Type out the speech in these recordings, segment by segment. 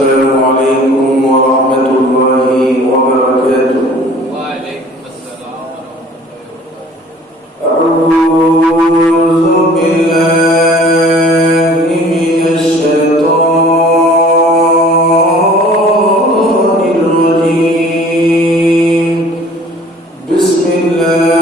السلام عليكم ورحمة الله وبركاته. وعليكم السلام ورحمة الله وبركاته. أعوذ بالله من الشيطان الرجيم. بسم الله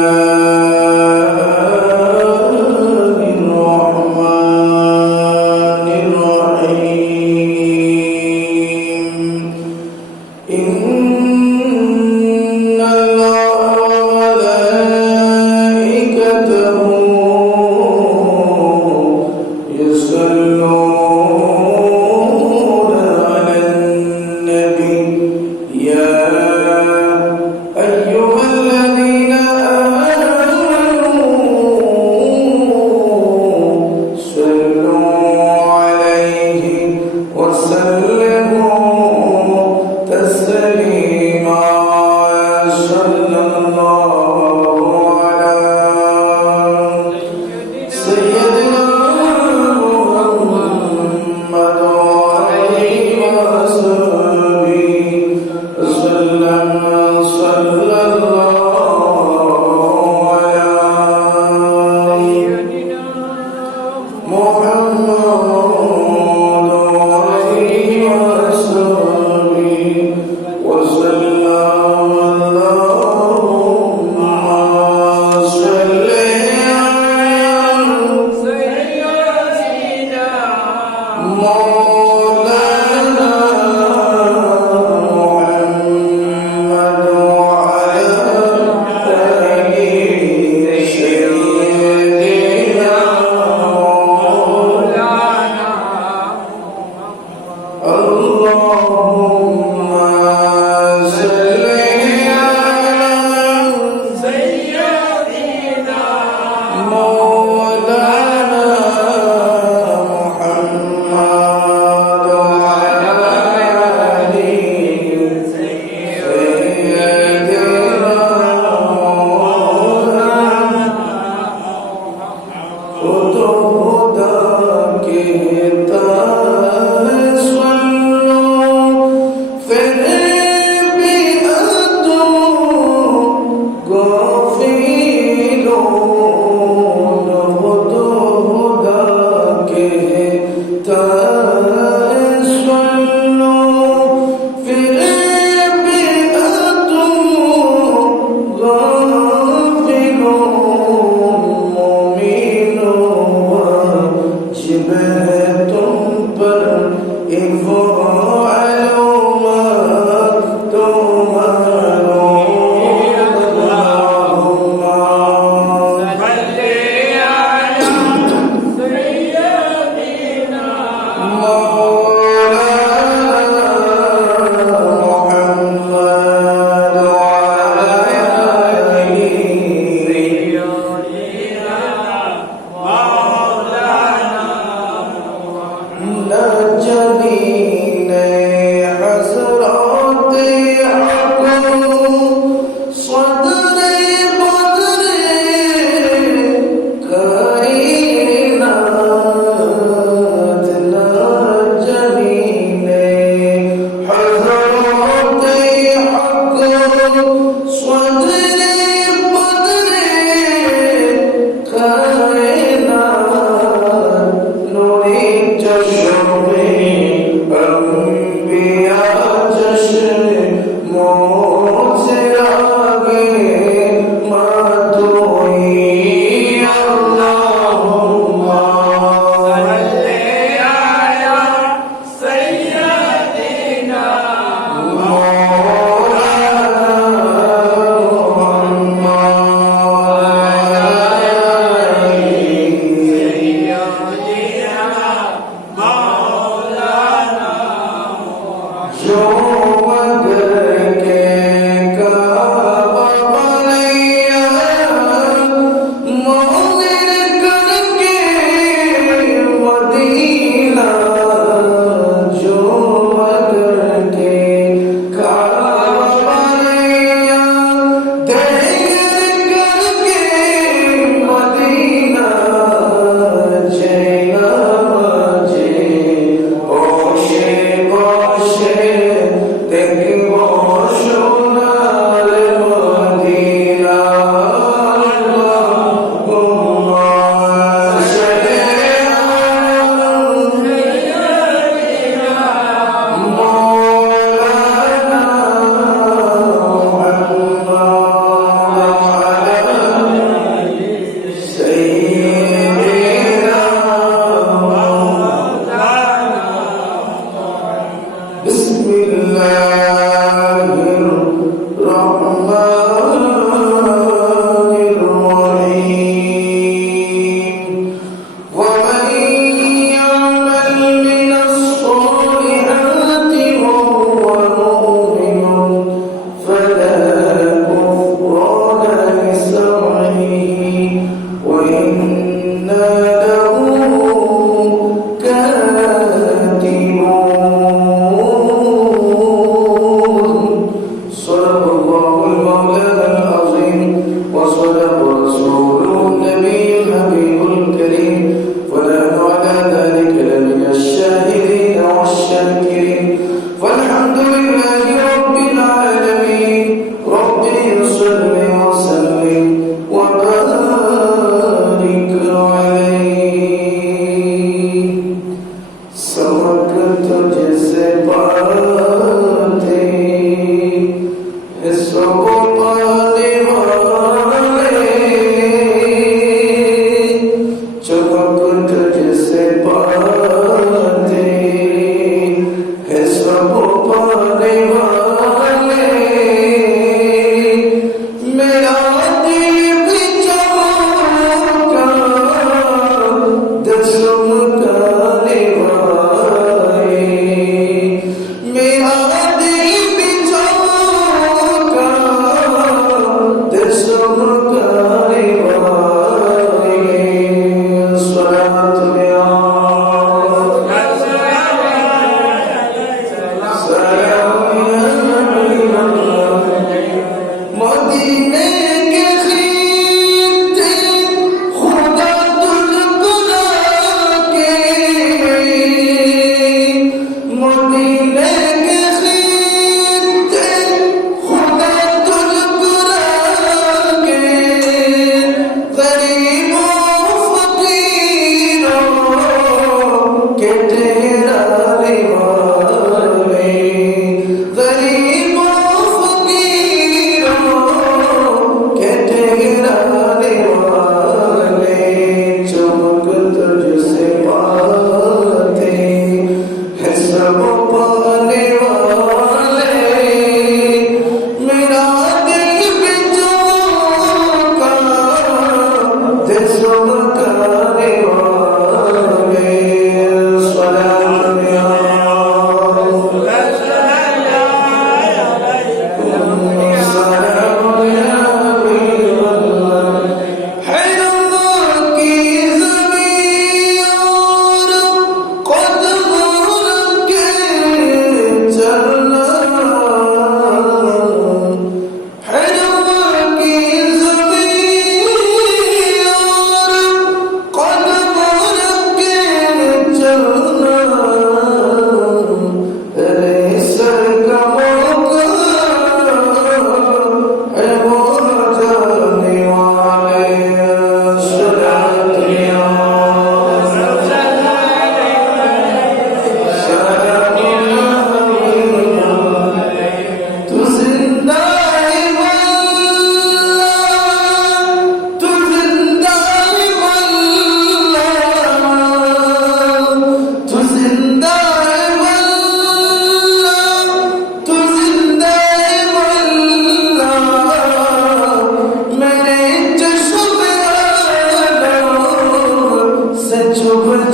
Shall we समक तुझसे पाते हैं सब पाने वाले, चमक तुझसे पाते हैं सब पाने वाले, मेरा दिल भी चमका चमकाने वाले, मेरा दिल भी चमका चमकाने वाले, सलात में मदीने के खींचे खुदा तुझको लाके, मदीने के खींचे खुदा तुझको लाके, गरीबों फकीरों के ठहराने वाले, गरीबों फकीरों के ठहराने वाले, चमक तुझसे पाते हैं सब पाने वाले, मेरा दिल भी चमका चमकाने वाले, सलाम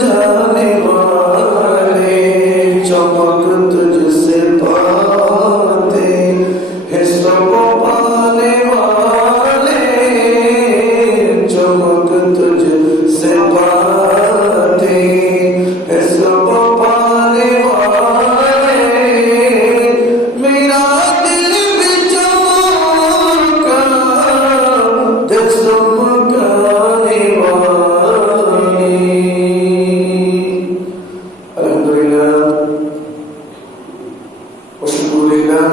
जाने वाले, चमक तुझसे पाते हैं सब पाने वाले, चमक तुझसे पाते हैं सब पाने वाले, मेरा दिल भी चमका चमकाने वाले। अल्हम्दुलिल्लाह व शुक्रुलिल्लाह।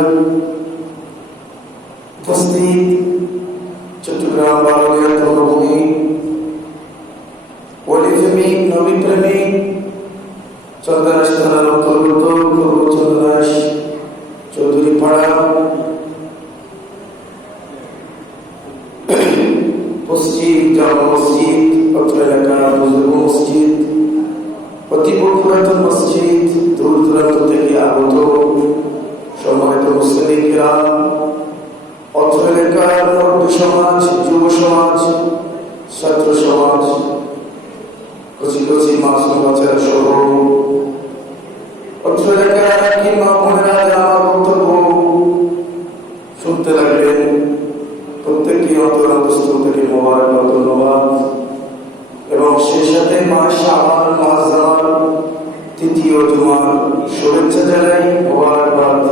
उपस्थित চট্টগ্রাম বারোলিয়া ধর্মভূমি ওলি প্রেমিক নবী প্রেমিক চন্দ্রাস থানার অন্তর্গত পূর্ব চন্দ্রাস চৌধুরী পাড়া পশ্চিম জামা মসজিদ অত্র এলাকার বুজুর্গ মসজিদ, অতীব পুরাতন মসজিদ, দূর দূরান্ত থেকে আগত সম্মানিত মুসলিমরা, অত্র এলাকার মর্দ সমাজ, যুব সমাজ, ছাত্র সমাজ, কচি কচি মাসুম বাচ্চারা সহ অত্র এলাকার কি মা বোনেরা যারা আমার বক্তব্য শুনতে লাগবেন, প্রত্যেককে অন্তরস্থল থেকে মোবারকবাদ, ধন্যবাদ। এবং সেই সাথে মাস শাবান মুআজ্জামার তৃতীয় জুমার শুভেচ্ছা জানাই, মোবারকবাদ।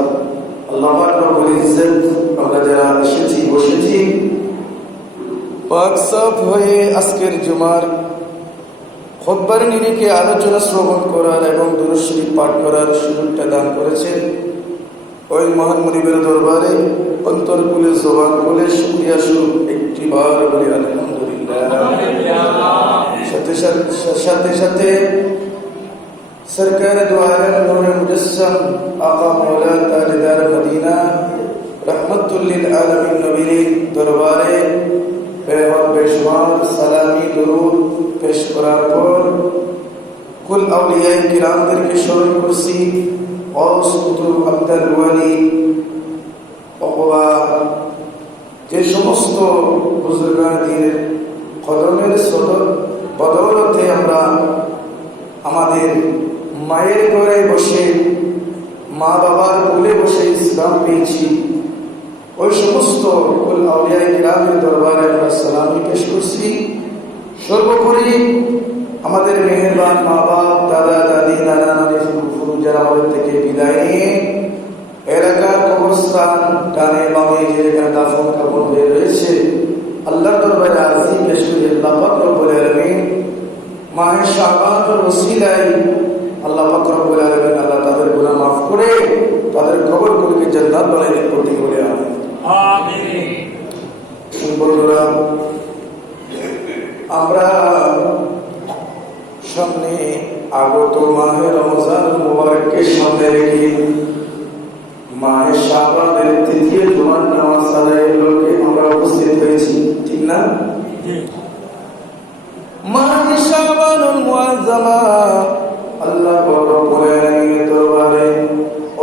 আল্লাহ পাক রব্বুল ইজ্জত আমরা যারা এসেছি বসেছি পাক সাফ হয়ে আজকের জুমার খুতবার নিরিখে আলোচনা শ্রবণ করার এবং দুরূদ শরীফ পাঠ করার সুযোগটা দান করেছেন, ওই মহান মুনিবের দরবারে অন্তর খুলে জবান খুলে শুকরিয়া স্বরূপ একটি বার বলি আলহামদুলিল্লাহ। সাথে সাথে सरकार दो आलम नूर मुजस्सम आका मौला ताजदार मदीना रहमतुल लिल आलमीन नबी दरबारे बेहद बेशुमार सलामी दुरूद पेश करार पर कुल औलिया किरामদেরকে স্মরণ করছি গৌস কুতুব আব্দুল ওয়ালি অথবা যে সমস্ত বুজুর্গানের কদমের সদর বদৌলতে আমরা আমাদের মায়ের ঘরে বসে মা বাবার কোলে বসে ইসলাম পেয়েছি ওই সমস্ত কুল আউলিয়া কিরামের দরবারে আমরা সালামি পেশ করছি। সর্বোপরি আমাদের মেহেরবান মা বাপ দাদা দাদি নানা নানি ফুফু যারা আমাদের থেকে বিদায় নিয়ে এলাকার কবরস্থান ডানে বামে যেখানে দাফন কাফন হয়ে রয়েছে আল্লাহর দরবারে আরজি পেশ করি আল্লাহ পাক রব্বুল আলামিন মাহে শাবানের ওসিলায় আল্লাহ পাক রব্বুল আলামিন আল্লাহ তাদের গুনাহ মাফ করে তাদের কবরগুলোকে জান্নাত বানিয়ে দিন প্রতি করে আমিন। বন্ধুরা, আমরা সামনে আগত মাহে রমজান মুবারককে সামনে রেখে মাহে শাবানের তৃতীয় জুমার নামাজ আদায়ের লক্ষ্যে আমরা উপস্থিত হয়েছি, ঠিক না? মাহে শাবানুল মুআজ্জামা আল্লাহ রব্বুল আলামিনের দরবারে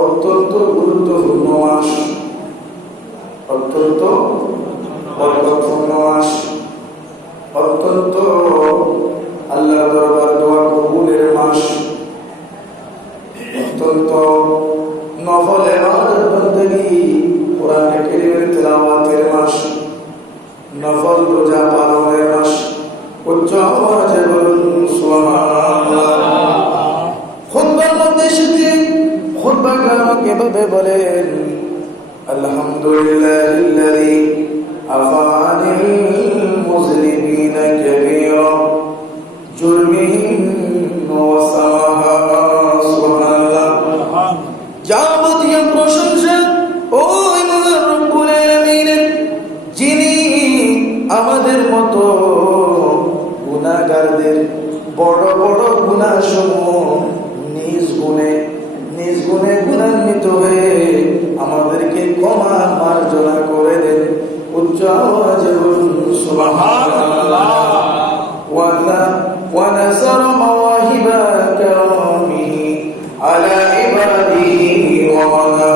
অত্যন্ত গুরুত্বপূর্ণ মাস, অত্যন্ত বরকতপূর্ণ মাস, অত্যন্ত আল্লাহর দরবার দোয়া কবুলের মাস, অত্যন্ত নফল ইবাদত বন্দেগী কোরআন কারীমের তেলাওয়াতের মাস, নফল রোজা পালনের মাস। উচ্চ আওয়াজে বলুন সুবহানাল্লাহ। খুতবার মধ্যে এসে খুতবাগার কিভাবে বলেন আলহামদুলিল্লাহিল্লাযী আফানিল মুযলিমিনা কাবীরা জুরমিহিম ওয়া সামাহা। সুবহানাল্লাহ। যাবতীয় প্রশংসা ওই মহান রব্বুল আলামিনের, যিনি আমাদের মতো গুনাহগারদের বড় বড় গুনাহসমূহ নিজ গুণে গুণান্বিত হয়ে আমাদেরকে ক্ষমা মার্জনা করে দেন। উচ্চ আওয়াজে বলুন সুবহানাল্লাহ। ওয়া নাসারা মাওয়াহিবা কারামিহি আলা ইবাদিহি ওয়া মানা,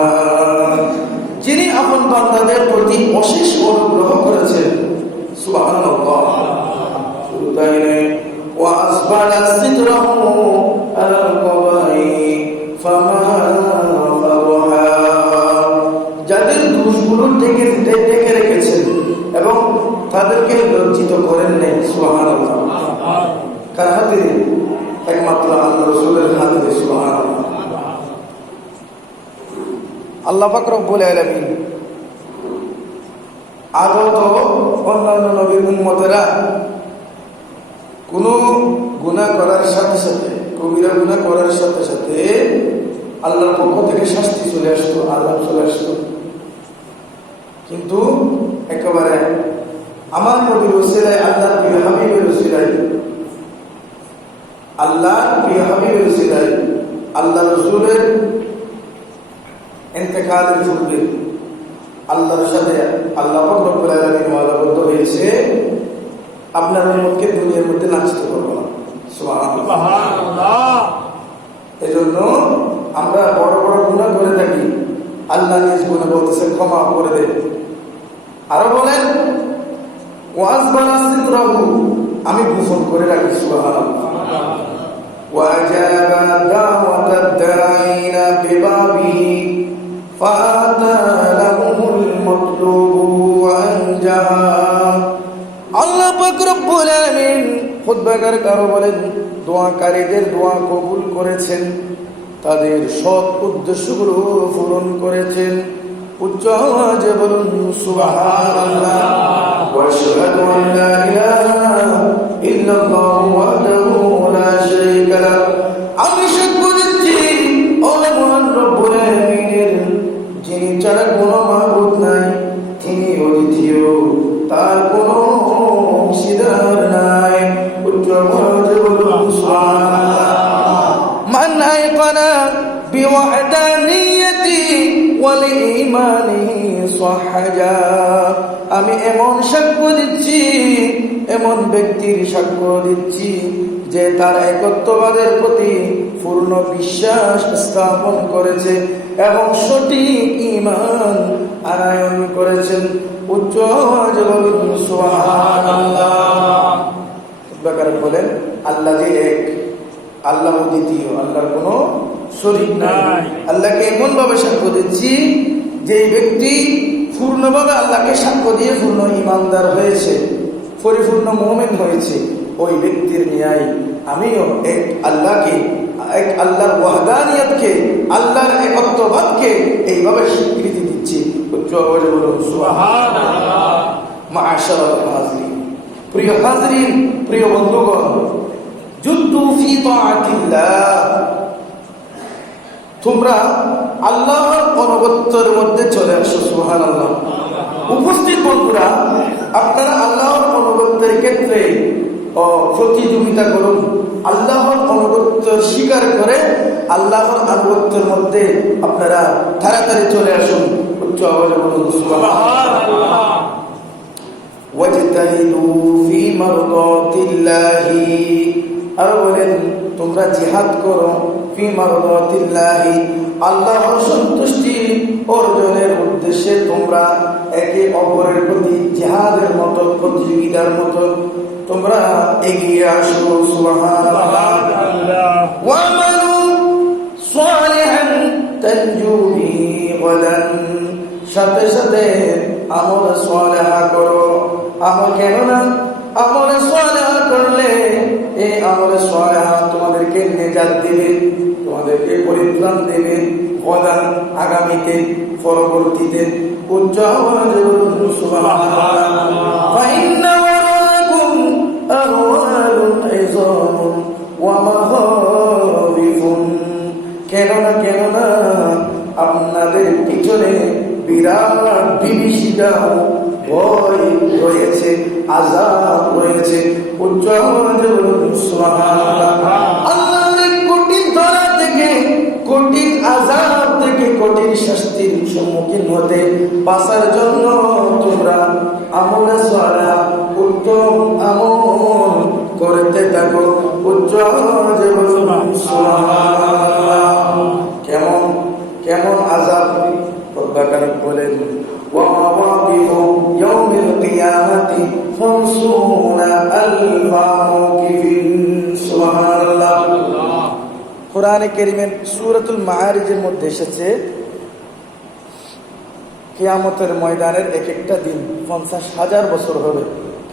যিনি আপন বান্দাদের প্রতি অশেষ অনুগ্রহ করেছেন। সুবহানাল্লাহ। শুধু তাই নয়, ওয়া আসবালা সিদরাহু আলাল কবাই ফামা ফারহা, যাদের দোষগুলো ঢেকে রেখেছেন এবং তাদেরকে লজ্জিত করেন নাই। সুবহানাল্লাহ। কার হাতে? একমাত্র আল্লাহ রাসূলের হাতে। সুবহানাল্লাহ। আল্লাহ পাক রব্বুল আলামিন আগত অন্যান্য নবীর উম্মতেরা কোন গুনাহ করার সাথে সাথে, কবিরা গুনাহ করার সাথে সাথে আল্লাহর পক্ষ থেকে শাস্তি চলে আসতো, আযাব চলে আসতো। কিন্তু একেবারে আমার নবীর ওসিলায়, আল্লাহর প্রিয় হাবিবের ওসিলায়, আল্লাহ রাসূলের ইন্তেকালের পূর্বে আল্লাহর সাথে আল্লাহ পাক রব্বুল আলামিন ওয়াদাবদ্ধ হয়েছে, আপনার উম্মতকে দুনিয়ার মধ্যে লাঞ্ছিত করব না। সুবহানাল্লাহ। এজন্য আমরা বড় বড় গুনাহ করে থাকি, আল্লাহ নিজ গুনাহ বলতেছে ক্ষমা করে দেন। আরো বলেন ওয়াজবালা সিদরাহু, আমি গোপন করে রাখি। সুবহানাল্লাহ। ওয়াজাবা দাওয়াতাদ দাঈনা বিবাবিহি ফাতা লাহুল মাতলুবু ওয়া আনজাহা। আল্লাহ পাক রব্বুল আলামিন খুতবাগার কারো বলেন দোয়াকারীদের দোয়া কবুল করেছেন, তাদের সৎ উদ্দেশ্যগুলো পূরণ করেছেন। উচ্চ আওয়াজে বলুন সুবহানাল্লাহ। ওয়া আশহাদু আন লা ইলাহা ইল্লাল্লাহু ওয়াহদাহু লা শারীকা লাহু, আমি সাক্ষ্য দিচ্ছি ও মহান রব্বুল আলামিনের, যিনি ছাড়া কোনো মাবুদ নাই, তিনি অদ্বিতীয়, তার কোনো অংশীদার নাই। উচ্চ আওয়াজে বলুন সুবহানাল্লাহ। মান আইকানা বিওয়াহদানিয়তি ওয়াল ঈমানি সাহজা। আমি এমন সাক্ষ্য দিচ্ছি, এমন ব্যক্তির সাক্ষ্য দিচ্ছি যে তার একত্ববাদের প্রতি পূর্ণ বিশ্বাস স্থাপন করেছে এবং সঠিক ঈমান আনয়ন করেছেন। উচ্চ আওয়াজে বলুন সুবহানাল্লাহ। বাকারা বলেন আল্লাহ যে এক, আল্লাহ দ্বিতীয়, আল্লাহর কোনো শরীক নাই। আল্লাহকে এমন ভাবে সাক্ষ্য দিচ্ছি যে ব্যক্তি পূর্ণভাবে আল্লাহকে সাক্ষ্য দিয়ে পূর্ণ ঈমানদার হয়েছে, পরিপূর্ণ মুমিন হয়েছে, ওই ব্যক্তির ন্যায় আমিও এক আল্লাহকে, এক আল্লাহর ওয়াহদানিয়তকে, আল্লাহর একত্ববাদকে এইভাবে স্বীকৃতি দিচ্ছি। উচ্চ আওয়াজে বলুন সুবহানাল্লাহ। মাআশারাল হাজিরিন, প্রিয় হাজিরিন, প্রিয় বন্ধুগণ, যুদ্ধু ফি তাআতিল্লাহ, তোমরা আল্লাহর অনুগত্যের মধ্যে চলে আসো। সুবহানাল্লাহ। উপস্থিত বন্ধুরা, আপনারা আল্লাহর অনুগত্যের ক্ষেত্রে প্রতিযোগিতা করুন। আল্লাহর অনুগত্য স্বীকার করে আল্লাহর আনুগত্যের মধ্যে আপনারা তাড়াতাড়ি চলে আসুন। উচ্চ আওয়াজে বলুন সুবহানাল্লাহ। ওয়াজতাহিদু ফি মারদাতিল্লাহি, আর বলেন তোমরা জিহাদ করো ফি মারদাতিল্লাহি, আল্লাহর সন্তুষ্টি অর্জনের উদ্দেশ্যে তোমরা একে অপরের প্রতি জিহাদের মতো, প্রতিযোগিতার মতো তোমরা এগিয়ে আসো। সুবহানাল্লাহ। ওয়া আমালু সালিহান তানজু বিহি গাদান, সাথে সাথে আমল সালেহ করো। আমল কেননা আমল সালেহ করলে এই আমল সালেহ তোমাদেরকে নিজাত দিবে, তোমাদেরকে পরিত্রাণ দেবে গাদান, আগামীতে, পরবর্তীতে। উচ্চ আওয়াজে বলুন সুবহানাল্লাহ। ফাইন্না ওয়ারাকুম আরওয়ালুন ইযামুন ওয়া মাগারিফুন, কেননা আপনাদের পিছনে বিরাট বিভীষিকা, ভয় রয়েছে, আযাব রয়েছে। উচ্চ আওয়াজে বলুন সুবহানাল্লাহ। আল্লাহর কঠিন ধরা থেকে, কঠিন আযাব থেকে, কঠিন শাস্তির সম্মুখীন হতে বাঁচার জন্য তোমরা আমলে সালেহ, উত্তম আমল করতে থাকো। উচ্চ আওয়াজে বলুন সুবহানাল্লাহ। কেমন কেমন আযাব? রব্বাকার বলেন ওয়া মাওয়াকিফু ইয়াউমিল কিয়ামাতি খামসুনা আলফা মাওকিফিন। সুবহানাল্লাহ। কোরআনে কারীমের সূরাতুল মাআরিজের মধ্যে এসেছে কিয়ামতের ময়দানের এক একটা দিন 50,000 বছর হবে।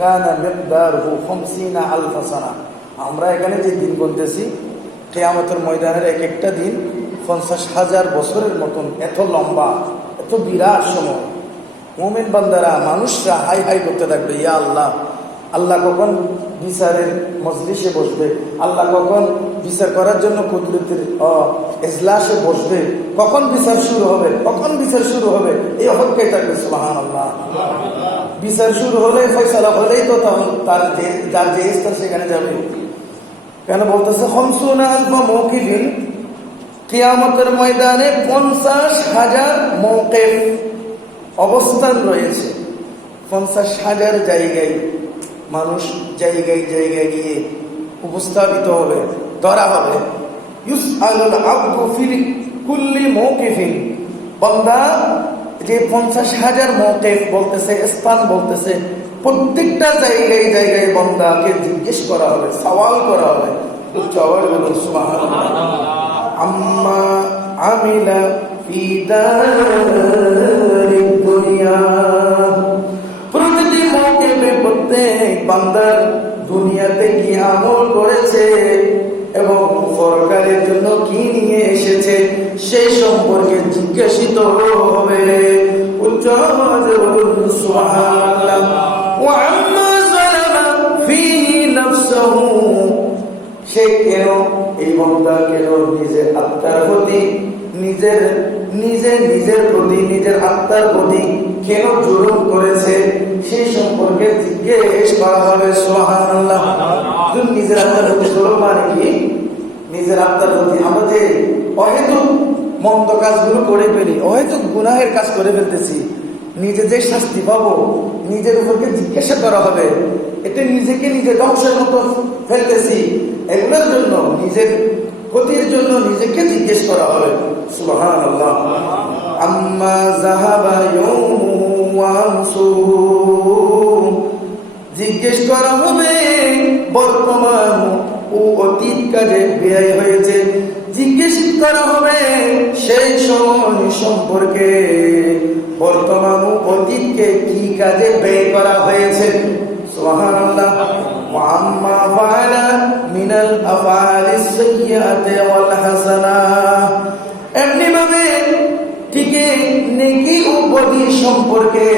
কানা মিকদারহু 50 আলফা সানা। আমরা এখানে যে দিন বলতেছি, কিয়ামতের ময়দানের এক একটা দিন 50,000 বছরের মতন, এত লম্বা, এত বিরাট সময়। মুমিন বান্দারা, মানুষরা হাই হাই করতে থাকবে, ইয়া আল্লাহ, আল্লাহ কখন বিচারের মজলিসে বসবে, আল্লাহ কখন বিচার করার জন্য কুদরতের এজলাসে বসবে, কখন বিচার শুরু হবে, কখন বিচার শুরু হবে, এই অপেক্ষায় থাকবে। সুবহানাল্লাহ। বিচার শুরু হলে, ফয়সালা হলেই তো তার যার যে স্থান সেখানে যাবে। কেন বলতেছে খামসুনা আলফা মাওকিফিন, কিয়ামতের ময়দানে 50,000 মওকিফ, অবস্থান রয়েছে। 50,000 জায়গায় মানুষ জায়গায় জায়গায় গিয়ে উপস্থাপিত হবে, ধরা হবে। ইউসআলুল আবদু ফি কুল্লি মাওকিফিন, বান্দা যে 50,000 মওকিফ বলতেছে, স্থান বলতেছে, প্রত্যেকটা জায়গায় জায়গায় বান্দাকে জিজ্ঞেস করা হবে, সওয়াল করা হবে। তো জবাব বলুন সুবহানাল্লাহ। আম্মা আমিলা ফি দারিদ দুনিয়া, প্রতিটি মওকিফে প্রত্যেক বান্দা দুনিয়াতে কি আমল করেছে এবং পরকালের জন্য কি নিয়ে এসেছে সেই সম্পর্কে জিজ্ঞাসিত হবে। উচ্চ আওয়াজে বলুন সুবহানাল্লাহ। ওয়া আম্মা যালামা ফি নাফসিহি, সে কেন, এই বান্দা কেন নিজের আত্মার প্রতি, নিজের প্রতি, নিজের আত্মার প্রতি কেন জুলুম করেছে সেই সম্পর্কে জিজ্ঞেস করা হবে। সুবহানাল্লাহ। নিজের আত্মার প্রতি জুলুম মানে কি? নিজের আত্মার প্রতি আমরা যে অহেতুক মন্দ কাজগুলো করে ফেলি, অহেতুক গুনাহের কাজ করে ফেলতেছি, নিজে যে শাস্তি পাবো, নিজের উপরকে জিজ্ঞাসা করা হবে, এটা নিজেকে নিজে ধ্বংসের মতো ফেলতেছি, এগুলোর জন্য নিজের ক্ষতির জন্য নিজেকে জিজ্ঞেস করা হবে। সুবহানাল্লাহ। আম্মা যাহাবা ইয়াউমুহু ওয়া আমসুহু, জিজ্ঞেস করা হবে বর্তমান ও অতীত কাজে ব্যয় হয়েছে, জিজ্ঞেস করা হবে সেই সময় সম্পর্কে বর্তমান ও অতীতকে কি কাজে ব্যয় করা হয়েছে। সুবহানাল্লাহ। ওয়া আম্মা ফাআলা মিনাল আফআলিস সাইয়্যাতি ওয়াল হাসানাহ, এমনি ভাবে ঠিক নেকি ও বদি সম্পর্কে,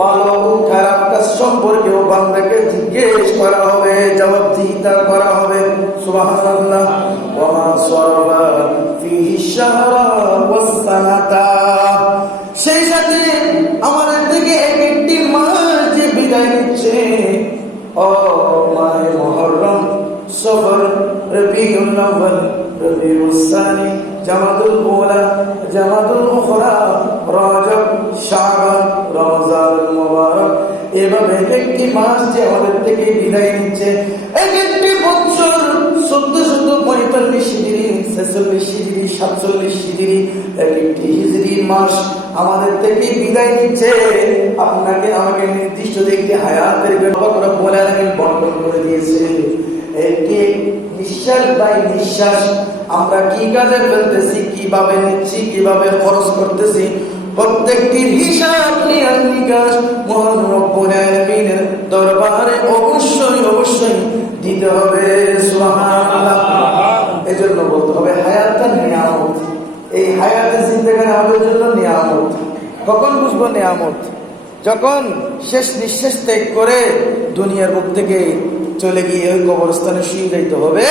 ভালো ও খারাপ কাজ সম্পর্কেও বান্দাকে জিজ্ঞেস করা হবে, জবাবদিহিতা করা হবে। সুবহানাল্লাহ। ওয়া মা সারাফা ফিহি শাহরা ওয়াস সানাতা, সেই সাথে আমাদের থেকে এক একটি মাস যে বিদায় নিচ্ছে, ও মাহে মুহররম, সফর, রবিউল আউয়াল, রবিউল সানি, জামাদুল উলা, জামাদুল উখরা, রজব, শাবান, রমজানুল মুবারক, এভাবে একটি মাস যে আমাদের থেকে বিদায় নিচ্ছে, এক একটি বছর 1445 হিজরি, 46 হিজরি, 47 হিজরি, এক একটি হিজরি মাস আমাদের থেকে বিদায় নিচ্ছে। আপনাকে আমাকে নির্দিষ্ট একটি হায়াতের ব্যাপারে বলে বন্টন করে দিয়েছে। একটি নিঃশ্বাস বাই নিঃশ্বাস আমরা কি কাজে ফেলতেছি, কিভাবে নিচ্ছি, কিভাবে খরচ করতেছি, প্রত্যেকটির হিসাব নিকাশ মহান রব্বুল আলামিনের দরবারে অবশ্যই অবশ্যই দিতে হবে। সুবহানাল্লাহ। এজন্য বলতে হবে হায়াতটা নিয়ামত। এই হায়াতের জিন্দেগানি আমাদের জন্য নিয়ামত। কখন বুঝবো নিয়ামত? যখন শেষ নিঃশ্বাস ত্যাগ করে দুনিয়ার বুক থেকে চলে গিয়ে ওই কবরস্থানে শুয়ে যাইতে হবে,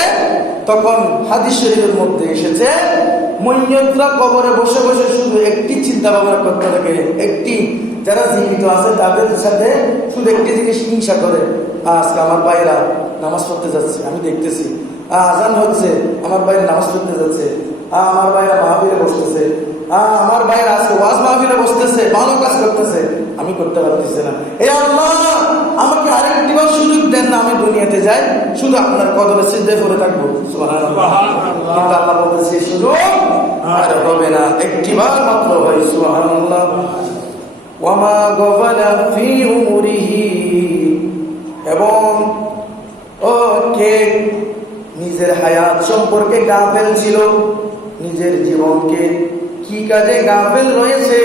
তখন হাদিস শরীফের মধ্যে এসেছে মইয়তরা কবরে বসে বসে শুধু একটি চিন্তা ভাবনা করতে থাকে, একটি, যারা জীবিত আছে তাদের সাথে শুধু একটি জিনিস হিংসা করে, আজকে আমার ভাইরা নামাজ পড়তে যাচ্ছে, আমি দেখতেছি, আজান হচ্ছে, আমার ভাইরা নামাজ পড়তে যাচ্ছে, আমার ভাইরা মাহফিলে বসতেছে, আমার ভাইরা আজকে ওয়াজ মাহফিলে বসতেছে, ভালো কাজ করতেছে, আমি করতে পারতেছি না। এই আল্লাহ আমাকে আরেকটি বার সুযোগ দেন না, আমি দুনিয়াতে যাই, শুধু আপনার কদমে সিজদায় পড়ে থাকবো। সুবহানাল্লাহ। কিন্তু আল্লাহ বলতেছে সুযোগ আর হবে না, একটি বার মাত্র ভাই। সুবহানাল্লাহ। ওয়া মা গাফালা ফি উমরিহি, এবং ও কে নিজের হায়াত সম্পর্কে গাফেল ছিল, নিজের জীবনকে কি কাজে গাফেল রয়েছে,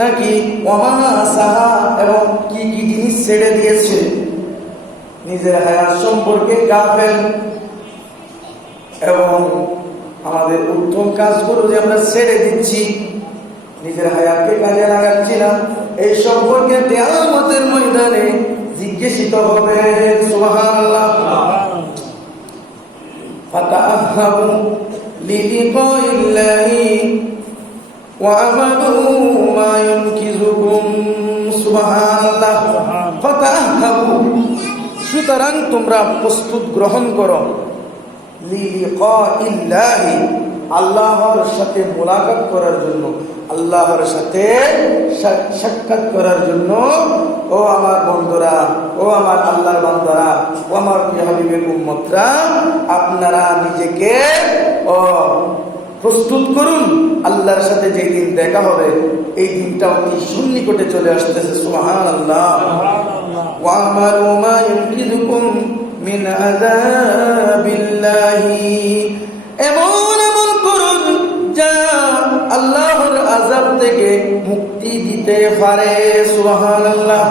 নাকি ওয়ামা সাহা, এবং কি কি জিনিস ছেড়ে দিয়েছে, নিজের হায়াত সম্পর্কে গাফেল, এবং আমাদের উত্তম কাজগুলো যে আমরা ছেড়ে দিচ্ছি, নিজের হায়াতকে কাজে লাগাচ্ছি না, এই সম্পর্কে কিয়ামতের ময়দানে জিজ্ঞাসিত হবে। সুবহানাল্লাহ। ফাতাআহাবু লিলিকাইল্লাহি ওয়া আমালু মা ইউনকিজুকুম। সুবহানাল্লাহ। ফাতাআহাবু, সুতরাং তোমরা প্রস্তুত গ্রহণ করো, লিলিকাইল্লাহি, আল্লাহর সাথে মোলাকাত করার জন্য, আল্লাহর সাথে সাক্ষাৎ করার জন্য। ও আমার বন্ধুরা, ও আমার আল্লাহর বান্দারা, ও আমার হাবিবের উম্মতরা, আপনারা নিজেকে প্রস্তুত করুন আল্লাহর সাথে যেই দিন দেখা হবে, এই দিনটা অতি সন্নিকটে চলে আসতেছে। সুবহানাল্লাহ। ওয়া আমালু মা ইউনকিযুকুম মিন আযাবিল্লাহি, এমন এমন করুন যা আল্লাহর আযাব থেকে মুক্তি দিতে পারে। সুবহানাল্লাহ।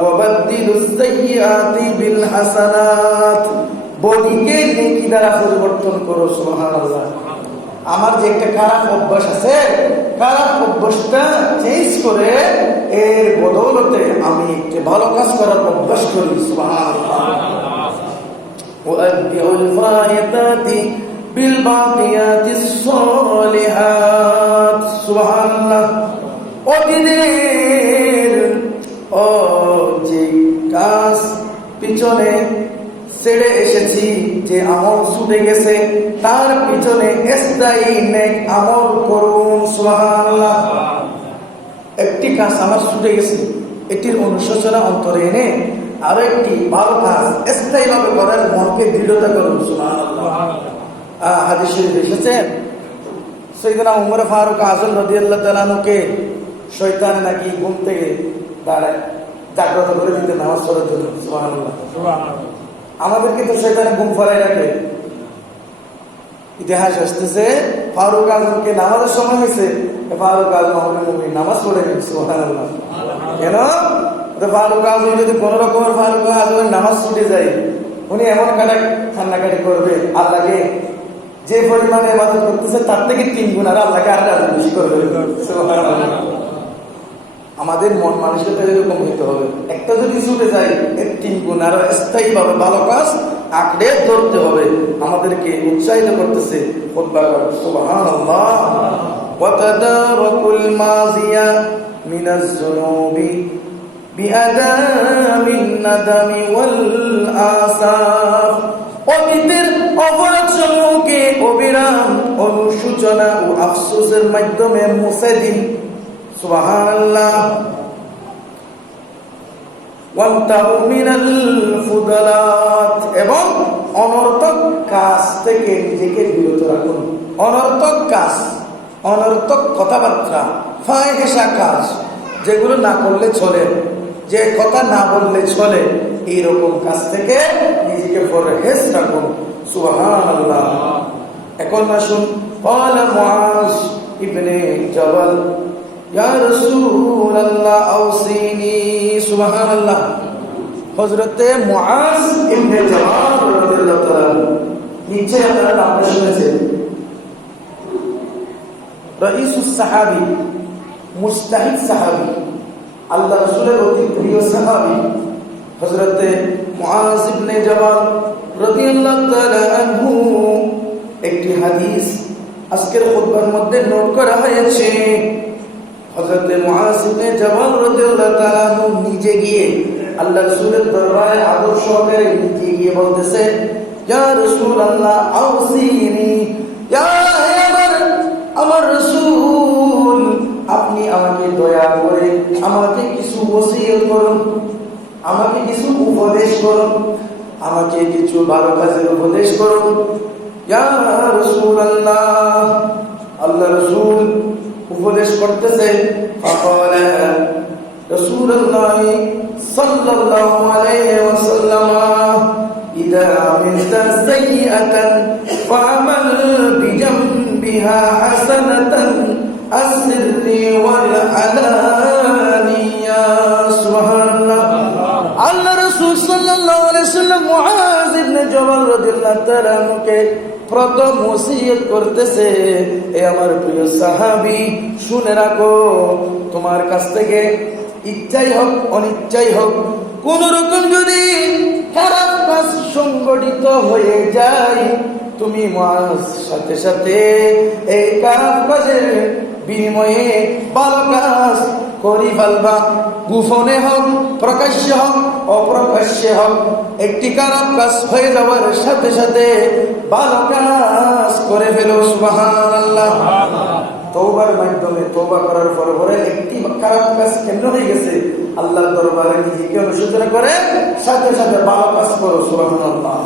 ওয়াবাদদিলুস সাইয়্যাতি বিল হাসানাত, বদিকে নেকি দ্বারা পরিবর্তন করো। সুবহানাল্লাহ। আমার যে একটা খারাপ অভ্যাস আছে, খারাপ অভ্যাসটা চেঞ্জ করে এর বদৌলতে আমি একটি ভালো কাজ করার অভ্যাস করি। সুবহানাল্লাহ। ওয়াআদিউল ফারিদাতি বিল বাকিয়াতিস সালিহাত। সুবহানাল্লাহ। অতীতের যে কাজ পিছনে ছেড়ে এসেছি, যে আমল ছুটে গেছে তার পিছনে স্থায়ী নেক আমল করুন। সুবহানাল্লাহ। একটি কাজ আমার ছুটে গেছে, এটির অনুশোচনা অন্তরে এনে আরো একটি ভালো কাজ স্থায়ীভাবে করার মনকে দৃঢ়তা করুন। সুবহানাল্লাহ। হাদিস শরীফে এসেছে সাইয়েদনা উমর ফারুক আযম রাদিয়াল্লাহু তাআলা আনহুকে শয়তান নাকি ঘুম থেকে দাঁড়ায় জাগ্রত করে দিতে নামাজ পড়ার জন্য। সুবহানাল্লাহ। আমাদেরকে তো শয়তান ঘুম পাড়ায় রাখে। ইতিহাস আসতেছে ফারুক আজমকে নামাজের সময় হয়েছে, ফারুক আজম আমাদের মুমিন নামাজ পড়ে গেছে। সুবহানাল্লাহ। কেন? ফারুক আজম যদি কোন রকমের ফারুক আজমের নামাজ ছুটে যায়, উনি এমন কান্নাকাটি করবে আল্লাহকে, যে পরিমাণে ইবাদত করতেছে তার থেকে 3 গুণ আর আল্লাহকে আর বেশি করবে। আমাদের মন মানুষের এরকম হইতে হবে, একটা যদি ছুটে যায় এর 3 গুণ আরো স্থায়ী ভাবে ভালো কাজ আঁকড়ে ধরতে হবে। আমাদেরকে উৎসাহিত করতেছে সুবহানাল্লাহ। ওয়াতাদারাকুল মাযিয়া মিনাজ যুনুবি বিআদামিন নাদামি ওয়াল আসাফ। অতীতের অপরাধসমূহকে অবিরাম অনুশোচনা ও আফসোসের মাধ্যমে মুছে দিন। সুবহানাল্লাহ। ওয়ান্তাহু মিনাল ফুদালাত, এবং অনর্থক কাজ থেকে নিজেকে বিরত রাখুন। অনর্থক কাজ, অনর্থক কথাবার্তা, ফাহিশা কাজ, যেগুলো না করলে চলে, যে কথা না বললে চলে, এইরকম কাজ থেকে নিজেকে পরহেজ রাখুন। সুবহানাল্লাহ। এখন আসুন, قال معاذ ابن جبل ইয়া রাসূলুল্লাহ আওসিনি। সুবহানাল্লাহ। হযরতে মুআজ ইবনে জাবাল রাদিয়াল্লাহু তাআলা, নিচে আপনারা নাম শুনেছেন, রাইসুস সাহাবী, মুজতাহিদ সাহাবী, আল্লাহ রাসূলের অতি প্রিয় সাহাবী হযরতে মুআজ ইবনে জাবাল রাদিয়াল্লাহু তাআলা আনহু। একটি হাদিস আজকের খুতবার মধ্যে নোট করা হয়েছে। হযরতে মুআজ ইবনে জাবাল রাদিয়াল্লাহু তাআলা আনহু নিজে গিয়ে আল্লাহ রাসূলের দরবারে আদর সহকারে নিজে গিয়ে বলতেছে, ইয়া রাসূলুল্লাহ আওসিনি, ইয়া আমার রাসূল, আপনি আমাকে দয়া করে আমাকে কিছু ওসিয়ত করুন, আমাকে কিছু উপদেশ করুন, আমাকে কিছু ভালো কাজের উপদেশ করুন। ইয়া রাসূলুল্লাহ, আল্লাহ রাসূল উপদেশ করতেছে। ফাকালা রাসূলুল্লাহ সাল্লাল্লাহু আলাইহি ওয়াসাল্লাম, ইযা আমিলতা সাইয়্যাতান ফা'মাল বিজামবিহা হাসানাতান আসররি ওয়াল আলানিয়া। সুবহানাল্লাহ। আল্লাহ রাসূল সাল্লাল্লাহু আলাইহি ওয়াসাল্লাম মুআজ ইবনে জাবাল রাদিয়াল্লাহু তাআলা আনহুকে প্রথম ওসিয়ত করতেছে, এ আমার প্রিয় সাহাবী, শুনে রাখো, তোমার কাছ থেকে ইচ্ছাই হোক অনিচ্ছাই হোক কোন রকম যদি খারাপ কাজ সংগঠিত হয়ে যায়, তুমি মুআজ সাথে সাথে এই খারাপ কাজের বিনিময়ে ভালো কাজ করি ফেলবা। গোপনে হোক, প্রকাশ্যে হোক, অপ্রকাশ্যে হোক, একটি খারাপ কাজ হয়ে যাওয়ার সাথে সাথে ভালো কাজ করে ফেলো। সুবহানাল্লাহ। তওবার মাধ্যমে তওবা করার পরে একটি খারাপ কাজ কেন হয়ে গেছে, আল্লাহর দরবারে নিজেকে অনুশোচনা করে সাথে সাথে ভালো কাজ করো। সুবহানাল্লাহ।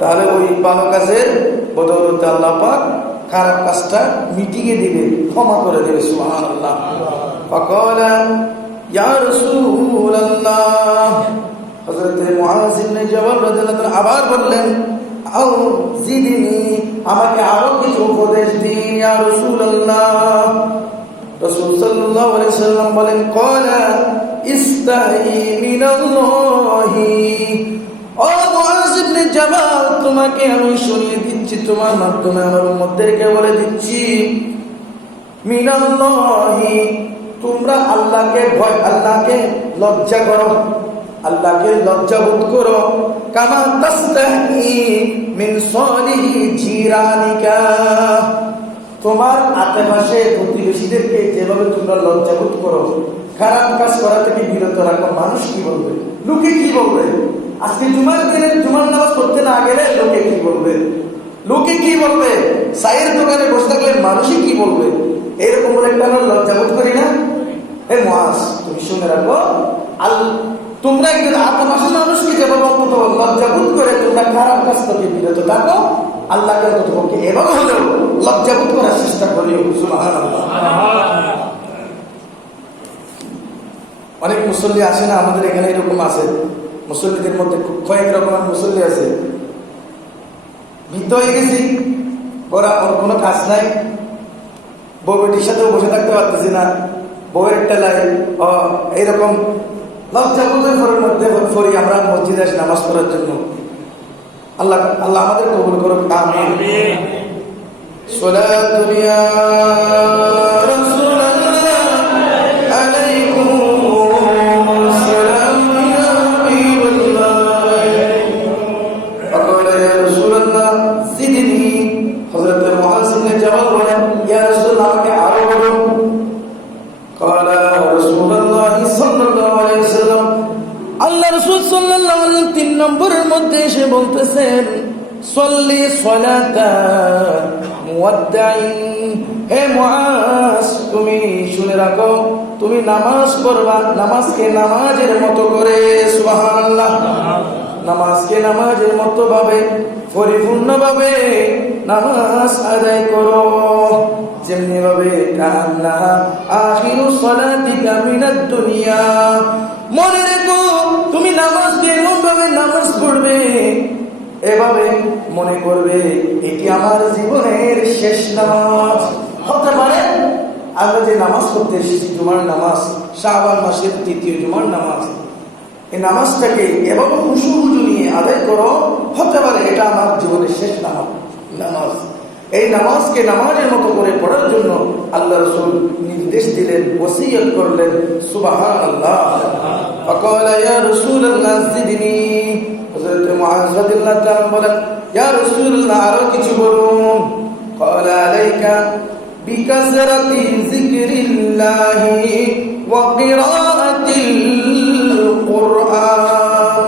তাহলে ওই ভালো কাজের বদৌলতে আল্লাহ পাক খারাপ কাজটা মিটিয়ে দিবে, ক্ষমা করে দেবে। সুবহানাল্লাহ। ফাকালা ইয়া রাসূলুল্লাহ, হযরত মুআজ ইবনে জাবাল রাদিয়াল্লাহু তাআলা আবার বললেন, আও জিদনি, আমাকে আরো কিছু উপদেশ দিন ইয়া রাসূলুল্লাহ। রাসূল সাল্লাল্লাহু আলাইহি ওয়াসাল্লাম বলেন, ক্বালা ইস্তাহি মিনাল্লাহি। ও মুআজ ইবনে জাবাল, তোমাকে আমি শুনিয়ে দিচ্ছি, তোমার মাধ্যমে আমার উম্মতদেরকে বলে দিচ্ছি, মিনাল্লাহি, তোমরা আল্লাহকে ভয়, আল্লাহকে লজ্জা করো, আল্লাহকে লজ্জাবোধ করো। কামা তাস্তাহি মিন সালিহি জিরানিকা, তোমার আশেপাশে প্রতিবেশীদেরকে যেভাবে তোমরা লজ্জাবোধ করো, খারাপ কাজ করা থেকে বিরত রাখো। মানুষ কি বলবে, লোকে কি বলবে, আজকে জুমার দিনে জুমার নামাজ পড়তে না গেলে লোকে কি বলবে, লোকে কি বলবে, চায়ের দোকানে বসে থাকলে মানুষই কি বলবে, এরকম বলে একটা আমরা লজ্জাবোধ করি না? এ মুআজ, তুমি শুনে রাখো, তোমরা একজন আত্মবাসী মানুষকে যেভাবে অন্তত লজ্জাবোধ করে তোমরা খারাপ কাজ থেকে বিরত থাকো, আল্লাহকে তোমাকে এভাবে হলেও লজ্জাবোধ করার চেষ্টা করিও। সুবহানাল্লাহ। অনেক মুসল্লি আসে না আমাদের এখানে, এরকম আছে মুসল্লিদের মধ্যে কয়েক রকমের মুসল্লি আছে, ভীত হয়ে গেছি, ওর কোনো কাজ নাই, বউ বেটির সাথেও বসে থাকতে পারতেছি না, বউয়ের টেলায় এইরকম লজ্জাবোধের ঘরের মধ্যে পড়ি আমরা মসজিদে আসি নামাজ পড়ার জন্য। আল্লাহ আল্লাহ আমাদের কবুল করুন, আমিন। সালাতুন ইয়া রাসূলুল্লাহ আলাইকুম সালাম ইয়া হাবিবাল্লাহ। فقال يا رسول الله زدني। হযরত মুআয ইবনে জাবাল বলেন, ইয়া রাসূলুল্লাহ আমাকে আরো বলুন। قال رسول الله صلى الله عليه وسلم। আল্লাহ রাসূল সাল্লাল্লাহু আলাইহি ওয়াসাল্লাম 3 নম্বরের মধ্যে এসে বলতেছেন, সল্লি সালাতা মুওয়াদ্দাইন। হে মুআজ, তুমি শুনে রাখো, তুমি নামাজ পড়বা, নামাজকে নামাজের মতো করে। সুবহানাল্লাহ। নামাজকে নামাজের মতো ভাবে পরিপূর্ণভাবে নামাজ আদায় করো, যেমনি ভাবে কান্নাহা আখিরু সালাতিকা মিনাদ দুনিয়া। মনে রেখো, তুমি নামাজকে এমন ভাবে নামাজ পড়বে, এভাবে মনে করবে এটি আমার জীবনের শেষ নামাজ। হতে পারে আমরা যে নামাজ পড়তে এসেছি জুমার নামাজ, শাবান মাসের 3য় জুমার নামাজ, এই নামাজটাকে এবং খুশু-খুশু নিয়ে আদায় করো, হতে পারে এটা আমার জীবনের শেষ নামাজ। এই নামাজকে নামাজের মতো করে পড়ার জন্য আল্লাহ রাসূল নির্দেশ দিলেন, ওসিয়ত করলেন। সুবহানাল্লাহ। فقال يا رسول الله زدني। হযরত মুআয রাদিয়াল্লাহু তাআলা বলেন, ইয়া রাসূলুল্লাহ আরো কিছু বলুন। قال عليك بكثرة ذكر الله وقراءة القرآن।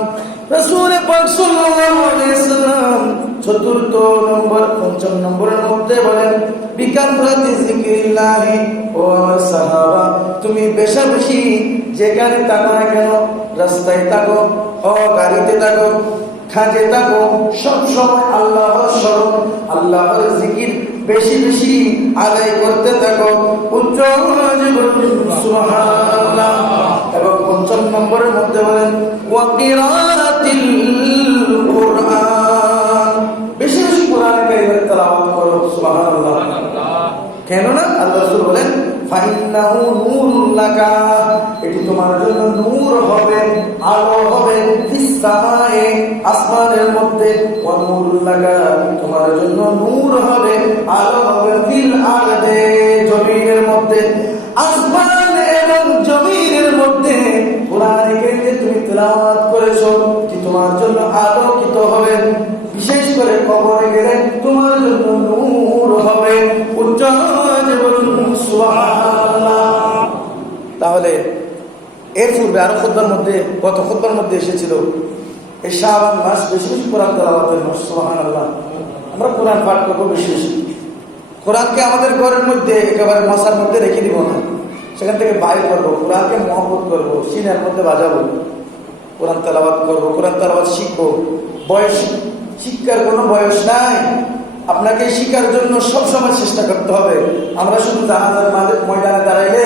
রাসূল পাক সাল্লাল্লাহু আলাইহি ওয়াসাল্লাম 5 নম্বরের মধ্যে বলেন, বিকাসরাতি যিকরিল্লাহ। ও আমার সাহাবা, তুমি বেশি বেশি যেখানে থাকো না কেন, রাস্তায় থাকো, গাড়িতে থাকো, কাজে থাকো, সব সময় আল্লাহর স্মরণ, আল্লাহর জিকির বেশি বেশি আদায় করতে থাকো। উচ্চ আওয়াজে বলুন সুবহানাল্লাহ। এবং 5 নম্বরের মধ্যে বলেন, ওয়া কিরাআতিল কুরআন। বেশি বেশি কোরআন কারীমের তেলাওয়াত করো। সুবহানাল্লাহ। কেননা আল্লাহ রাসূল বলেন, ফাইন্নাহু নূরুল লাকা। এটি তোমার জন্য নূর হবে, আলো হবে, ফিস সামায়ে, আসমানের মধ্যে, ওয়া নূরুল লাকা, তোমার জন্য নূর হবে, আলো হবে, ফিল আরদে, জমিনের মধ্যে। আসমান এবং জমিনের মধ্যে কোরআন কারীমে তুমি তেলাওয়াত করেছো, কি তোমার জন্য আলোকিত হবে। বিশেষ করে কবরে গেলে তোমার জন্য নূর হবে। উচ্চ আওয়াজে বলুন সুবহানাল্লাহ। তাহলে এর পূর্বে আরো খুতবার মধ্যে, গত খুতবার মধ্যে এসেছিল এই শাবান মাস বেশি বেশি কোরআন তেলাওয়াতের মাস। সুবহানাল্লাহ। আমরা কোরআন পাঠ করবো বেশি বেশি। কোরআনকে আমাদের ঘরের মধ্যে একেবারে মশার মধ্যে রেখে দিব না, সেখান থেকে বাইর করবো, কোরআনকে মহব্বত করবো, সিনার মধ্যে বাজাবো, কোরআন তেলাওয়াত করবো, কোরআন তেলাওয়াত শিখবো। বয়স, শিক্ষার কোনো বয়স নাই, আপনাকে শিক্ষার জন্য সবসময় চেষ্টা করতে হবে। আমরা শুধু জানাজার ময়দানে দাঁড়াইলে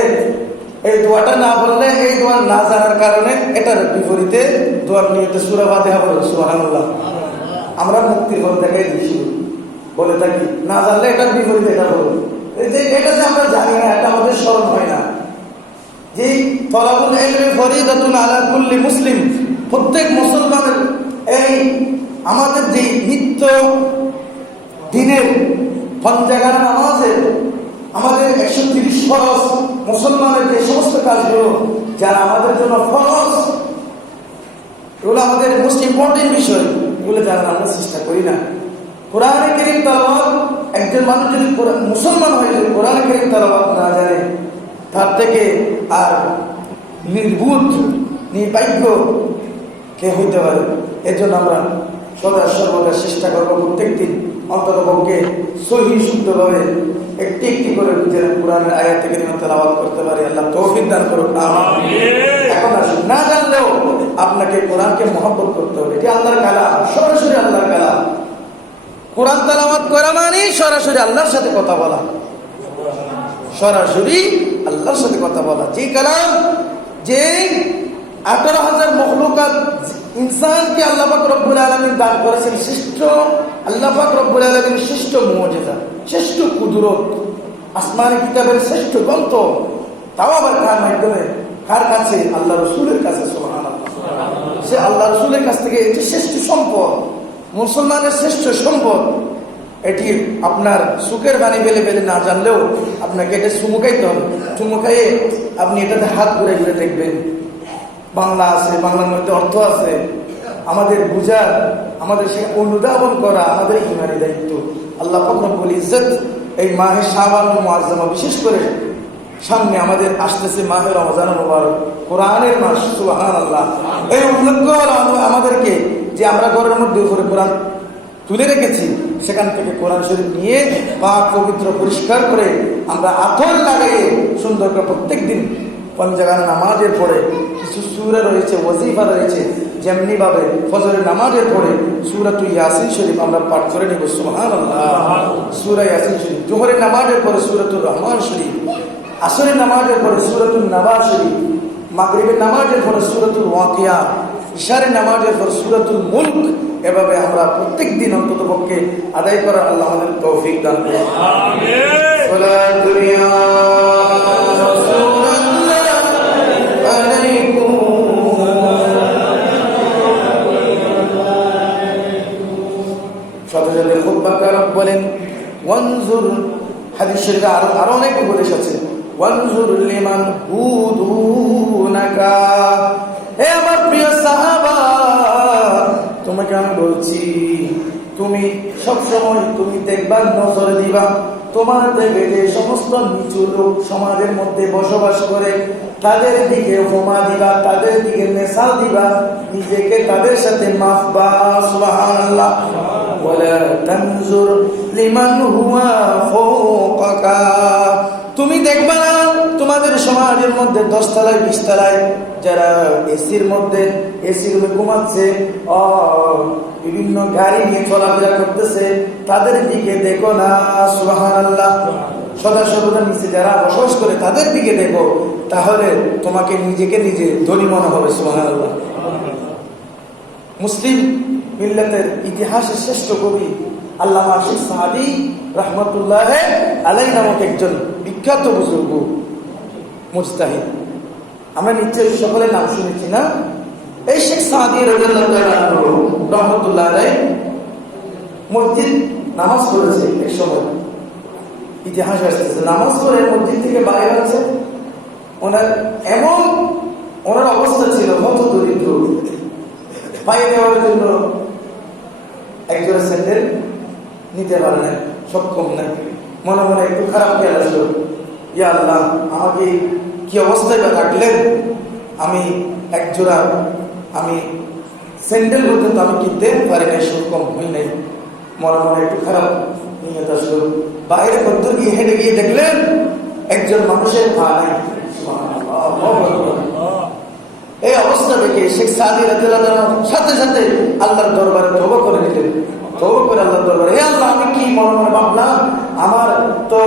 এই দোয়াটা না বললে, এই দোয়া না জানার কারণে এটার বিপরীতে দোয়ার নিয়তে সূরা ফাতিহা বলুন সুবহানাল্লাহ। আমরা মুক্তির পথ দেখাই দিচ্ছি, বলে থাকি, না জানলে এটার বিপরীতে এটা বলুন। এটা যে আমরা জানি না, এটা আমাদের স্মরণ হয় না। যে তলাবুল ইলমি ফরিদাতুন আলা কুল্লি মুসলিম, প্রত্যেক মুসলমানের এই আমাদের যে নিত্য দিনের পঞ্জাগানা নামাজের আমাদের 130 ফরজ, মুসলমানের যে সমস্ত কাজগুলো যারা আমাদের জন্য ফরজ, এগুলো আমাদের মোস্ট ইম্পর্টেন্ট বিষয়, এগুলো যারা আমরা চেষ্টা করি না। কোরআন কারীম তেলাওয়াত, একজন মানুষ যদি মুসলমান হয়ে যদি কোরআন কারীম তেলাওয়াত না জানে, তার থেকে আর নির্বুধ নির্ভাগ্য কে হইতে পারে? এজন্য আমরা সদা সর্বদা চেষ্টা করবো প্রত্যেক দিন অন্তত পক্ষে সহি শুদ্ধভাবে একটি একটি করে বুঝে কোরআনের আয়াত থেকে তেলাওয়াত করতে পারি। আল্লাহ তৌফিক দান করুন। এখন আসুন, না জানলেও আপনাকে কোরআনকে মহব্বত করতে হবে। এটি আল্লাহর কালাম, সরাসরি আল্লাহর কালাম। কোরআন তেলাওয়াত করা মানে সরাসরি আল্লাহর সাথে কথা বলা, সরাসরি আল্লাহর সাথে কথা বলা। যে কালাম, যে 18,000 মখলুকাত ইনসানকে আল্লাহ পাক রব্বুল আলামিন দান করেছেন, শ্রেষ্ঠ আল্লাহ পাক রব্বুল আলামিনের শ্রেষ্ঠ মুজিজা, শ্রেষ্ঠ কুদরত, আসমানি কিতাবের শ্রেষ্ঠ গ্রন্থ, তাও আবার কার মাধ্যমে, কার কাছে? আল্লাহ রসুলের কাছে। সুবহানাল্লাহ। সে আল্লাহ রসুলের কাছ থেকে এটি শ্রেষ্ঠ সম্পদ, মুসলমানের শ্রেষ্ঠ সম্পদ। এটি আপনার সুখের বাণী বেলে বেলে না জানলেও আপনাকে এটা চুমুকাইতে হবে। চুমুকাইয়ে আপনি এটাতে হাত ঘুরে ঘুরে দেখবেন। বাংলা আছে, বাংলার মধ্যে অর্থ আছে। আমাদের বুঝার, আমাদের সে অনুধাবন করা আমাদের ইমানি দায়িত্ব। আল্লাহ পাক রব্বুল ইজ্জত এই মাহে শাবান মুআজ্জামা, বিশেষ করে সামনে আমাদের আসতেছে মাহে রমজান মুবারক, কোরআনের মাস। সুবহানাল্লাহ। এই উপলক্ষ আমাদেরকে যে আমরা ঘরের মধ্যে উপরে কোরআন তুলে রেখেছি, সেখান থেকে কোরআন শরীফ নিয়ে পাক পবিত্র পরিষ্কার করে আমরা আতর লাগাইয়ে সুন্দর করে প্রত্যেক দিন পঞ্জাগান নামাজের পরে কিছু সূরা রয়েছে, ওয়াজিফা রয়েছে, যেমনি ভাবে ফজরের নামাজের পরে সূরাতুল ইয়াসিন শরীফ আমরা পাঠ করে নেব। সুবহানাল্লাহ। সূরা ইয়াসিন শরীফ, জোহরের নামাজের পরে সূরাতুর রহমান শরীফ, আসরের নামাজের পরে সূরাতুন নাবা শরীফ, মাগরিবের নামাজের পরে সূরাতুল ওয়াকিয়া, ইশারের নামাজের পরে সূরাতুল মুলক। এভাবে আমরা প্রত্যেক দিন অন্তত পক্ষে আদায় করার আল্লাহ আমাদের তৌফিক দান করুন। সাথে সাথে খুতবাকারক বলেন ওয়ানজুর, হাদিস শরীফে আরো অনেক উপদেশ আছে। ওয়ানজুর লিমান হুদুনাকা, হে আমার প্রিয় সাহাবা, তোমাকে আমি বলছি, তুমি সবসময় তুমি দেখবা, নজর দিবা, তোমার থেকে যে সমস্ত নিচু লোক সমাজের মধ্যে বসবাস করে তাদের দিকে হোমা দিবা, তাদের দিকে মেসাল দিবা, নিজেকে তাদের সাথে মাপবা। সুবহানাল্লাহ। ওয়ালা তানজুর লিমান হুয়া ফাওকাকা, তুমি দেখবা না তোমাদের সমাজের মধ্যে 10 তলায় 20 তলায় যারা এসির মধ্যে, এসি রুমে ঘুমাচ্ছে, বিভিন্ন গাড়ি নিয়ে চলাফেরা করতেছে, তাদের দিকে দেখো না। সুবহানাল্লাহ। সদা সর্বদা নিচে যারা বসবাস করে তাদের দিকে দেখো, তাহলে তোমাকে নিজেকে নিজে ধনী মনে হবে। সুবহানাল্লাহ। মুসলিম মিল্লাতের ইতিহাসের শ্রেষ্ঠ কবি আল্লামা শেখ সাদি রহমতুল্লাহ আলাইহি নামক একজন বিখ্যাত বুজুর্গ মুজতাহিদ, আমরা নিশ্চয়ই সকলের নাম শুনেছি না? এই শেখ সাদি রহমতুল্লাহ আলাইহি মসজিদ নামাজ পড়েছে এক সময়, ইতিহাস আসতেছে, নামাজ পড়ে মসজিদ থেকে বাইরে আছে। ওনার অবস্থা ছিল হত দরিদ্র, পায়ে দেওয়ার জন্য একজোড়া স্যান্ডেল নিতে পারলেন, সক্ষম না। মনে মনে একটু খারাপ খেয়াল আসলো, ইয়া আল্লাহ, আমাকে কি অবস্থায় বা রাখলেন, আমি একজোড়া স্যান্ডেল পর্যন্ত আমি কিনতে পারি নাই, সক্ষম হই নাই। মনে মনে একটু খারাপ নিয়ে আসলো। বাইরে কত গিয়ে হেঁটে গিয়ে দেখলেন একজন মানুষের পা নাই। এই অবস্থা দেখে শেখ সাদি রাদিয়াল্লাহু সাথে সাথে আল্লাহর দরবারে তওবা করে নিলেন। তওবা করে আল্লাহর দরবারে, হে আল্লাহ, আমি কি মনে মনে ভাবলাম আমার তো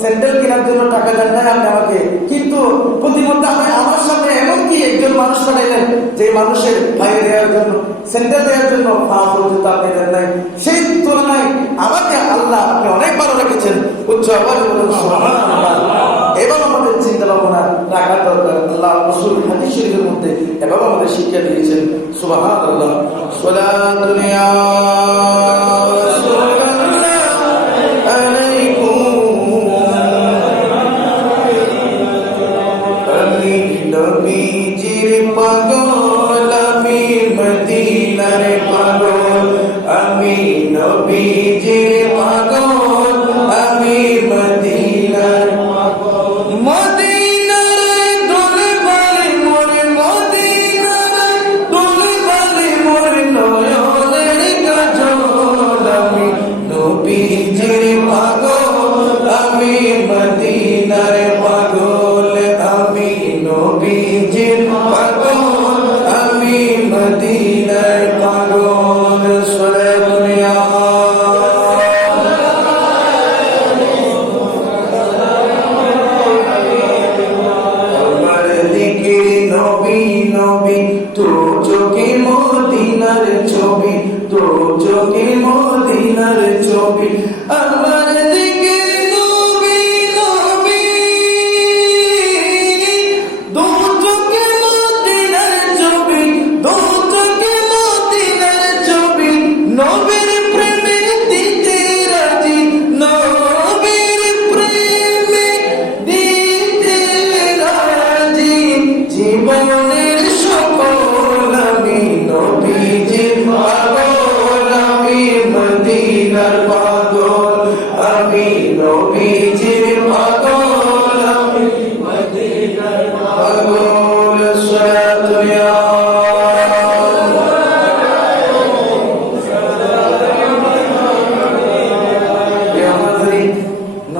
স্যান্ডেল কেনার জন্য টাকা দেন নাই আপনি আমাকে, কিন্তু প্রতিমধ্যে আমি আমার সামনে এমন কি একজন মানুষ পাঠাইলেন যে মানুষের পায়ে দেওয়ার জন্য, স্যান্ডেল দেওয়ার জন্য পা পর্যন্ত আপনি দেন নাই। সেই তুলনায় আমাকে আল্লাহ আপনি অনেক ভালো রেখেছেন। উচ্চ আওয়াজে বলুন সুবহানাল্লাহ। এবার আমাদের চিন্তা ভাবনা রাখার দরকার। আল্লাহ রাসূল হাদিস শরীফের মধ্যে এবার আমাদের শিক্ষা দিয়েছেন। সুবহানাল্লাহ। সালাতুন ইয়া রাসূলুল্লাহ আলাইকুম, আমি নবীজির পাগল, আমি মদিনার পাগল, আমি নবীজির পাগল, আমি মদিনার পাগল।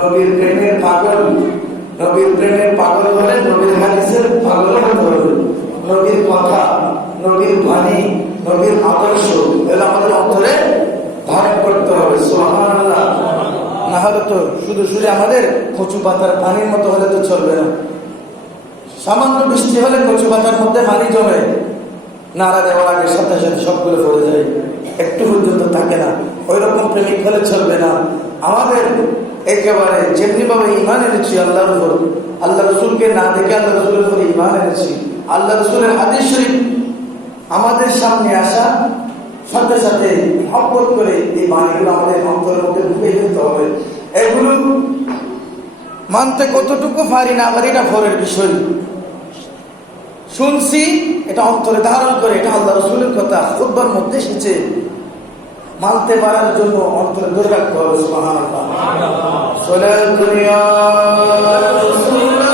নবীর প্রেমের পাগল, নবীর প্রেমের পাগল হলে নবীর হাদিসের পাগল হতে হবে। নবীর কথা, নবীর বাণী, নবীর আদর্শ এগুলো আমাদের অন্তরে ধারণ করতে হবে। সুবহানাল্লাহ। না হলে তো শুধু শুধু আমাদের কচু পাতার পানির মতো হলে তো চলবে না। সামান্য বৃষ্টি হলে কচু পাতার মধ্যে পানি জমে, নাড়া দেওয়ার আগে সাথে সাথে সবগুলো পড়ে যায়, একটু পর্যন্ত থাকে না। ওই রকম প্রেমিক হলে চলবে না। আমাদের একেবারে যেমনি ভাবে ঈমান এনেছি আল্লাহর উপর, আল্লাহ রসুলকে না দেখে আল্লাহ রসুলের উপর ঈমান এনেছি, আল্লাহ রসুলের হাদিস শরীফ আমাদের সামনে আসা সাথে সাথে মহব্বত করে এই বাণীগুলো আমাদের অন্তরের মধ্যে ঢুকে ফেলতে হবে। এগুলো মানতে কতটুকু পারি না পারি এটা পরের বিষয়। শুনছি, এটা অন্তরে ধারণ করে, এটা আল্লাহ রসুলের কথা খুতবার মধ্যে এসেছে, মানতে পারার জন্য অন্তরে ধরে রাখতে হবে। সুবহানাল্লাহ। সালাতু ইয়া রাসূলুল্লাহ।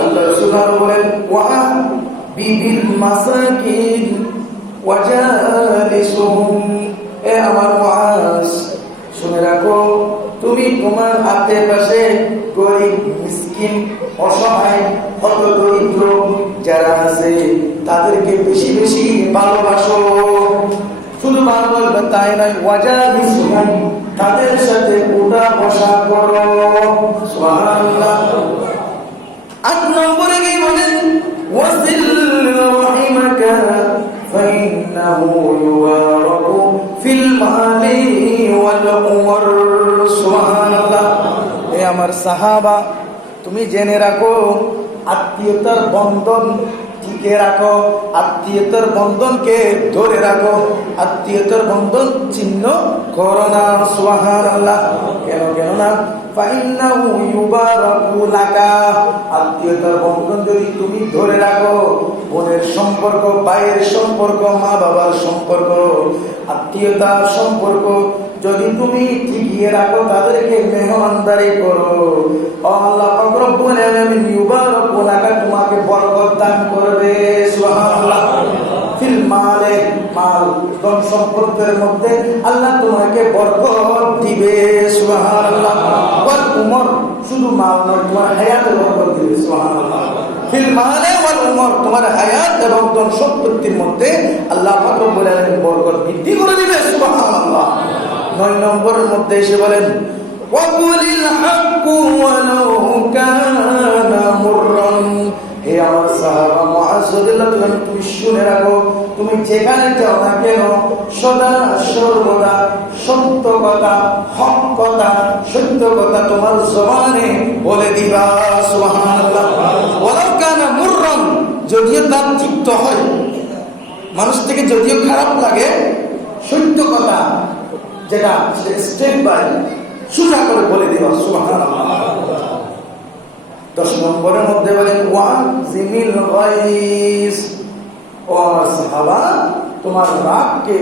আল্লাহ রাসূল বলেন ওয়া বিবিল মাসাকিন ওয়া জালিসুহুম। এ আমার মুআজ, শুনে রাখো, তুমি তোমার আশেপাশে গরিব, মিসকিন, অসহায়, হত দরিদ্র যারা আছে তাদেরকে বেশি বেশি ভালোবাসো। শুধু ভালোবাসবে তাই নয়, ওয়াজালিসুহুম, তাদের সাথে উঠা বসা করো। সুবহানাল্লাহ। ৮ নম্বরে কি বলেন, ওয়াসিল রাহিমাকা ফাইন্নাহু ইউবারাকু ফিল মালি ওয়াল উমর। সুবহানাল্লাহ। এ আমার সাহাবা, তুমি জেনে রাখো, আত্মীয়তার বন্ধন টিকে রাখো, আত্মীয়তার বন্ধনকে ধরে রাখো, আত্মীয়তার বন্ধন ছিন্ন করো না। সুবহানাল্লাহ। কেন না, ফাইন্নাহু ইউবারাকু লাকা, আত্মীয়তার বন্ধন যদি তুমি ধরে রাখো, বোনের সম্পর্ক, ভাইয়ের সম্পর্ক, মা বাবার সম্পর্ক, আত্মীয়তার সম্পর্ক যদি তুমি টিকিয়ে রাখো, তাদেরকে মেহমানদারি করো, আল্লাহ পাক রব্বুল আলামিন ইউবারাকু লাকা, তোমাকে বরকত দান করবে। সুবহানাল্লাহ। ফিল মালে, মাল ধন সম্পদের মধ্যে আল্লাহ তোমাকে বরকত দিবে। সুবহানাল্লাহ। ওয়াল উমর, শুধু মাল নয়, তোমার হায়াতে বরকত দিবে। সুবহানাল্লাহ। ফিল মালে ওয়াল উমর, তোমার হায়াত এবং ধন সম্পত্তির মধ্যে আল্লাহ পাক রব্বুল আলামিন বরকত বৃদ্ধি করে দিবে। সুবহানাল্লাহ। ৯ নম্বরের মধ্যে এসে বলেন, ওয়াকুলিল হাক্কু ওয়ালাউ কানা মুররান। হে আমার সাহাবা মুআজ রাদিয়াল্লাহু আনহু, তুমি শুনে রাখো, তুমি যেখানে যাও না কেন সদা সর্বদা সত্য কথা, হক কথা, সত্য কথা তোমার জবানে বলে দিবা। সুবহানাল্লাহ। ওয়ালাউ কানা মুররান, যদিও তার তিক্ত হয়, মানুষ থেকে যদিও খারাপ লাগে, সত্য কথা যেটা স্টেপ বাই সোজা করে বলে দিবা। সুবহানাল্লাহ। ১০ নম্বরের মধ্যে বলেন ওয়াজিমিল গায়স। ও আমার সাহাবা, তোমার রাগকে